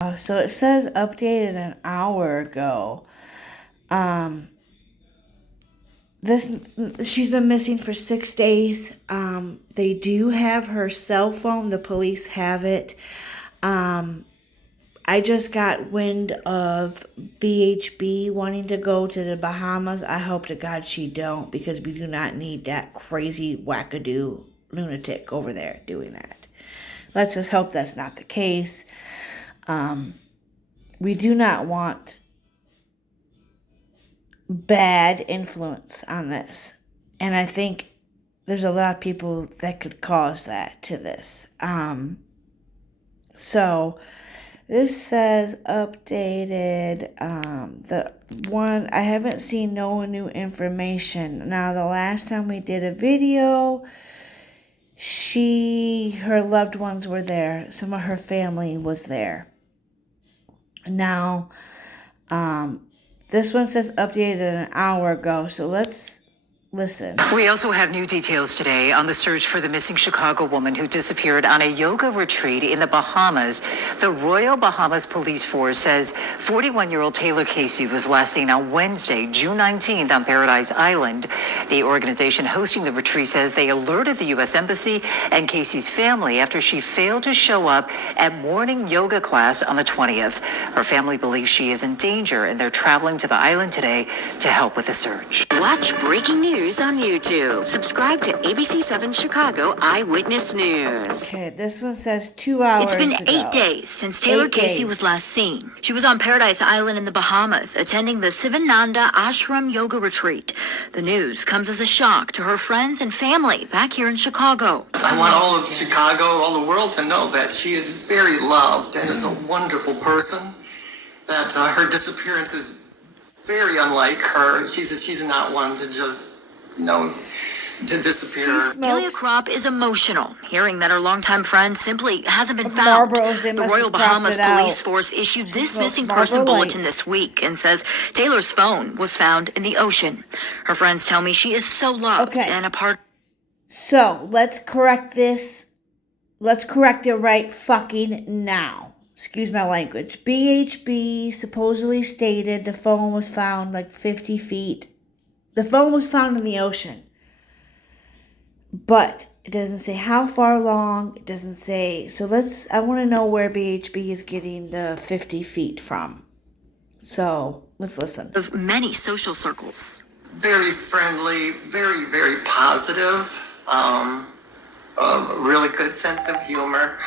So it says updated an hour ago. This She's been missing for 6 days. They do have her cell phone. The police have it. I just got wind of BHB wanting to go to the Bahamas. I hope to God she don't, because we do not need that crazy wackadoo lunatic over there doing that. Let's just hope that's not the case. We do not want bad influence on this. And I think there's a lot of people that could cause that to this. So this says updated. The one, I haven't seen no new information. Now, the last time we did a video, her loved ones were there. Some of her family was there. Now, this one says updated an hour ago, so let's listen. We also have new details today on the search for the missing Chicago woman who disappeared on a yoga retreat in the Bahamas. The Royal Bahamas Police Force says 41-year-old Taylor Casey was last seen on Wednesday, June 19th on Paradise Island. The organization hosting the retreat says they alerted the U.S. Embassy and Casey's family after she failed to show up at morning yoga class on the 20th. Her family believes she is in danger and they're traveling to the island today to help with the search. Watch breaking news on YouTube. Subscribe to ABC7 Chicago Eyewitness News. Okay, this one says 2 hours It's been ago. 8 days since Taylor 8 Casey days. was last seen. She was on Paradise Island in the Bahamas, attending the Sivananda Ashram Yoga Retreat. The news comes as a shock to her friends and family back here in Chicago. I want all of Chicago, all the world to know that she is very loved and is a wonderful person, that her disappearance is very unlike her. She's not one to just, to disappear. Delia Kropp is emotional, hearing that her longtime friend simply hasn't been Marlboros, found. they The must Royal have cropped Bahamas it out. Police Force issued this smokes missing Marlboro person bulletin Lights. this week and says Taylor's phone was found in the ocean. Her friends tell me she is so loved Okay. and a part. So let's correct this. Let's correct it right fucking now. Excuse my language. BHB supposedly stated the phone was found like 50 feet. The phone was found in the ocean. But it doesn't say how far along. It doesn't say. So I want to know where BHB is getting the 50 feet from. So let's listen. Of many social circles. Very friendly, very, very positive, a really good sense of humor.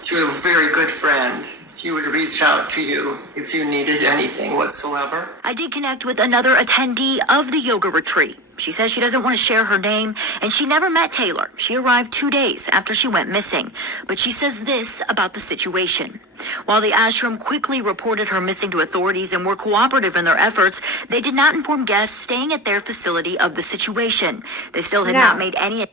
She was a very good friend. She would reach out to you if you needed anything whatsoever. I did connect with another attendee of the yoga retreat. She says she doesn't want to share her name, and she never met Taylor. She arrived 2 days after she went missing. But she says this about the situation. While the ashram quickly reported her missing to authorities and were cooperative in their efforts, they did not inform guests staying at their facility of the situation. They still had Now, not made any...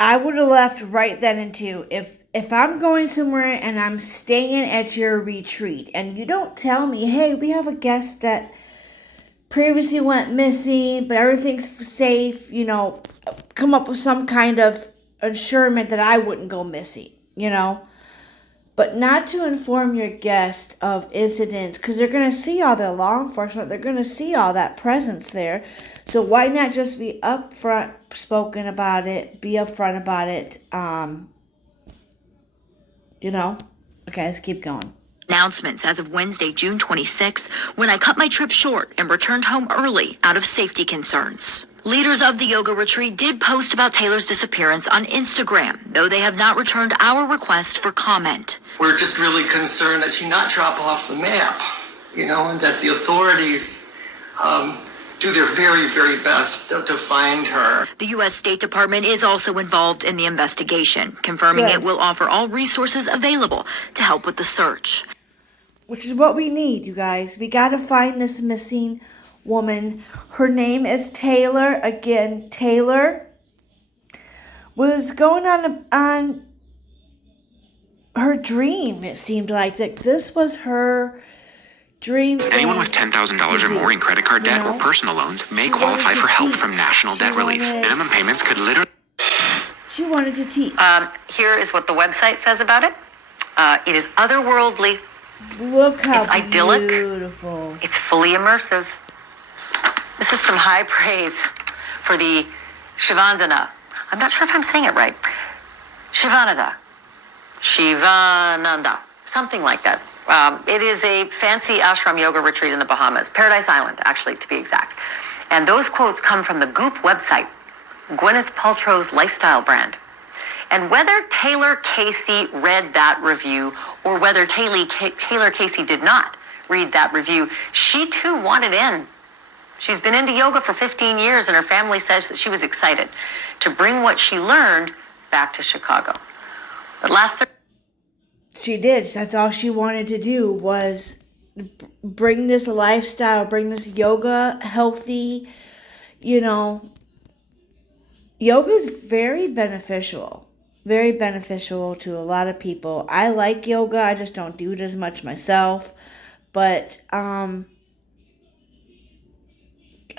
I would have left right then and two. If I'm going somewhere and I'm staying at your retreat and you don't tell me, hey, we have a guest that previously went missing, but everything's safe, come up with some kind of assurance that I wouldn't go missing, But not to inform your guest of incidents, because they're going to see all the law enforcement, they're going to see all that presence there. So why not just be upfront spoken about it, be upfront about it, Okay, let's keep going. Announcements as of Wednesday, June 26th, when I cut my trip short and returned home early out of safety concerns. Leaders of the yoga retreat did post about Taylor's disappearance on Instagram, though they have not returned our request for comment. We're just really concerned that she not drop off the map, and that the authorities do their very, very best to find her. The U.S. State Department is also involved in the investigation, confirming Good. it will offer all resources available to help with the search. Which is what we need, you guys. We got to find this missing woman. Her name is Taylor. Again, Taylor was going on her dream. It seemed like that this was her dream. Anyone with $10,000 or more in credit card debt or personal loans may qualify for help from National Debt Relief. Minimum payments could literally... She wanted to teach. Here is what the website says about it. It is otherworldly. Look how It's idyllic. beautiful. It's fully immersive. This is some high praise for the Shivananda. I'm not sure if I'm saying it right. Shivananda. Something like that. It is a fancy ashram yoga retreat in the Bahamas, Paradise Island, actually, to be exact. And those quotes come from the Goop website, Gwyneth Paltrow's lifestyle brand. And whether Taylor Casey read that review or whether Taylor Casey did not read that review, she too wanted in. She's been into yoga for 15 years, and her family says that she was excited to bring what she learned back to Chicago. But She did. That's all she wanted to do was bring this lifestyle, bring this yoga, healthy, yoga is very beneficial to a lot of people. I like yoga. I just don't do it as much myself. But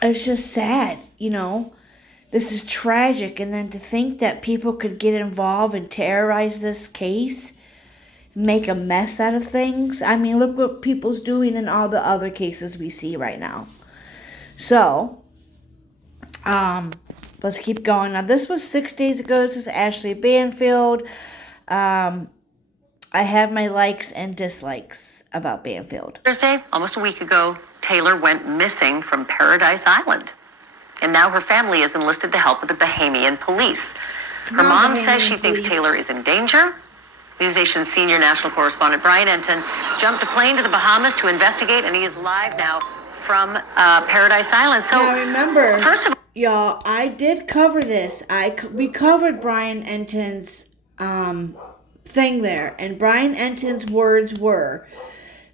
it's just sad, This is tragic. And then to think that people could get involved and terrorize this case, make a mess out of things. I mean, look what people's doing in all the other cases we see right now. So, let's keep going. Now, this was 6 days ago. This is Ashley Banfield. I have my likes and dislikes about Banfield. Thursday, almost a week ago, Taylor went missing from Paradise Island. And now her family has enlisted the help of the Bahamian police. Her mom says she thinks Taylor is in danger. NewsNation's senior national correspondent Brian Enton jumped a plane to the Bahamas to investigate, and he is live now from Paradise Island. So now remember, first of all, y'all, I did cover this. We covered Brian Enton's thing there, and Brian Enton's words were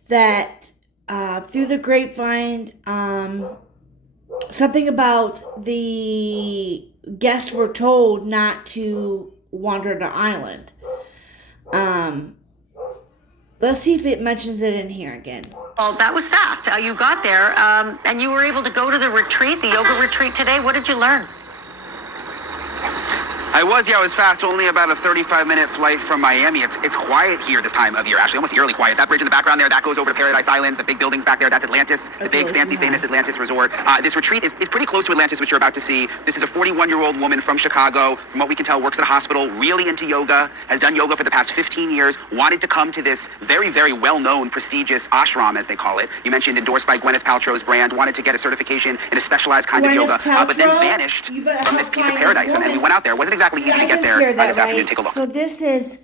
that through the grapevine, something about the guests were told not to wander the island. Let's see if it mentions it in here again. well, that was fast. You got there, and you were able to go to the retreat, the yoga retreat today. What did you learn? I was fast. Only about a 35-minute flight from Miami. It's quiet here this time of year, actually, almost eerily quiet. That bridge in the background there, that goes over to Paradise Island. The big buildings back there, that's Atlantis, the big, fancy, famous Atlantis resort. This retreat is pretty close to Atlantis, which you're about to see. This is a 41-year-old woman from Chicago. From what we can tell, works at a hospital, really into yoga, has done yoga for the past 15 years, wanted to come to this very, very well-known, prestigious ashram, as they call it. You mentioned endorsed by Gwyneth Paltrow's brand, wanted to get a certification in a specialized kind of yoga, but then vanished from this piece of paradise. And we went out there. It wasn't exactly easy to get there this afternoon. Take a look. So this is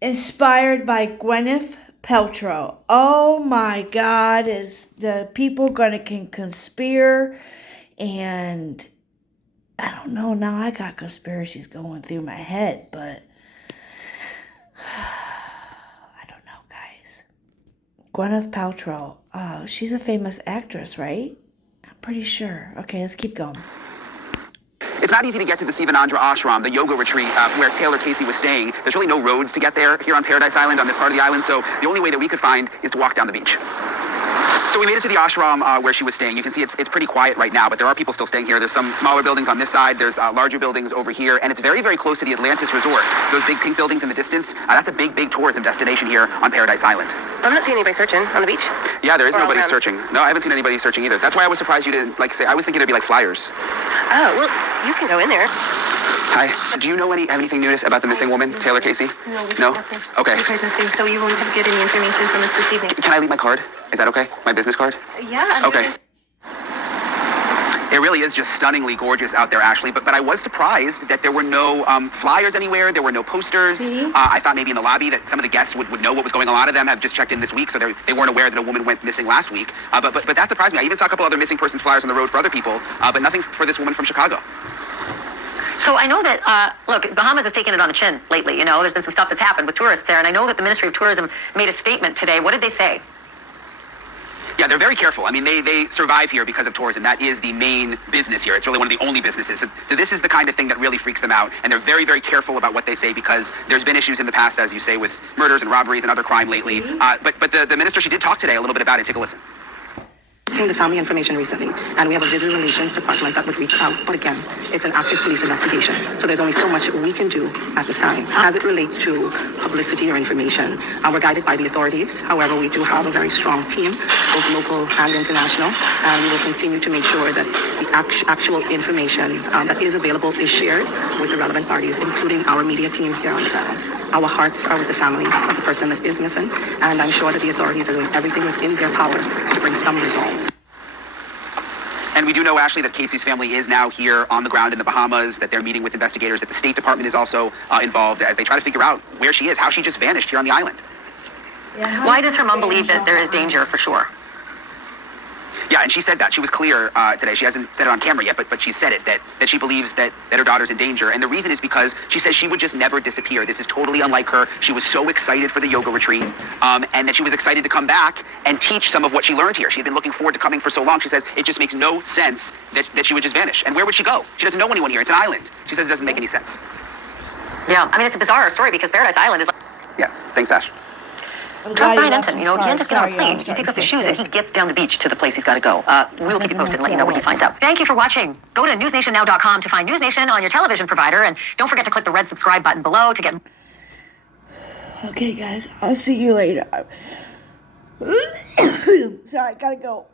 inspired by Gwyneth Paltrow. Oh my God, is the people gonna conspire? And I don't know, now I got conspiracies going through my head, but I don't know, guys. Gwyneth Paltrow, she's a famous actress, right? I'm pretty sure. Okay, let's keep going. It's not easy to get to the Sivanandra Ashram, the yoga retreat where Taylor Casey was staying. There's really no roads to get there here on Paradise Island, on this part of the island, so the only way that we could find is to walk down the beach. So we made it to the ashram where she was staying. You can see it's pretty quiet right now, but there are people still staying here. There's some smaller buildings on this side. There's larger buildings over here, and it's very, very close to the Atlantis Resort. Those big pink buildings in the distance, that's a big, big tourism destination here on Paradise Island. I'm not seeing anybody searching on the beach. Yeah, there is Or nobody around. searching. No, I haven't seen anybody searching either. That's why I was surprised you didn't, say, I was thinking it'd be like flyers. Oh, well, you can go in there. Hi. Do you know have anything new about the missing woman, Taylor Casey? No? Nothing. Okay. We've heard nothing, so you won't get any information from us this evening. Can I leave my card? Is that okay? My business card? Yeah. Okay. It really is just stunningly gorgeous out there, Ashley, but I was surprised that there were no flyers anywhere, there were no posters. See? I thought maybe in the lobby that some of the guests would know what was going on. A lot of them have just checked in this week, so they weren't aware that a woman went missing last week. But that surprised me. I even saw a couple other missing persons flyers on the road for other people, but nothing for this woman from Chicago. So I know that, look, Bahamas has taken it on the chin lately, There's been some stuff that's happened with tourists there, and I know that the Ministry of Tourism made a statement today. What did they say? Yeah, they're very careful. I mean, they survive here because of tourism. That is the main business here. It's really one of the only businesses. So this is the kind of thing that really freaks them out, and they're very, very careful about what they say because there's been issues in the past, as you say, with murders and robberies and other crime lately. But the minister, she did talk today a little bit about it. Take a listen. obtained the family information recently, and we have a visitor relations department that would reach out. But again, it's an active police investigation, so there's only so much we can do at this time. As it relates to publicity or information, we're guided by the authorities. However, we do have a very strong team, both local and international, and we will continue to make sure that the actual information that is available is shared with the relevant parties, including our media team here on the ground. Our hearts are with the family of the person that is missing, and I'm sure that the authorities are doing everything within their power to bring some resolve. And we do know, Ashley, that Casey's family is now here on the ground in the Bahamas, that they're meeting with investigators, that the State Department is also involved as they try to figure out where she is, how she just vanished here on the island. Yeah, Why does her mom believe that there is danger for sure? Yeah, and she said that. She was clear today. She hasn't said it on camera yet, but she said it, that she believes that her daughter's in danger. And the reason is because she says she would just never disappear. This is totally unlike her. She was so excited for the yoga retreat, and that she was excited to come back and teach some of what she learned here. She had been looking forward to coming for so long. She says it just makes no sense that she would just vanish. And where would she go? She doesn't know anyone here. It's an island. She says it doesn't make any sense. Yeah, I mean, it's a bizarre story because Paradise Island is like... Yeah, thanks, Ash. Trust Brian Enton, you know, he can't just get on a plane. He takes off his shoes and he gets down the beach to the place he's got to go. We'll keep you posted and let you know when he finds out. Thank you for watching. Go to newsnationnow.com to find News Nation on your television provider, and don't forget to click the red subscribe button below to get... Okay, guys, I'll see you later. Sorry, gotta go.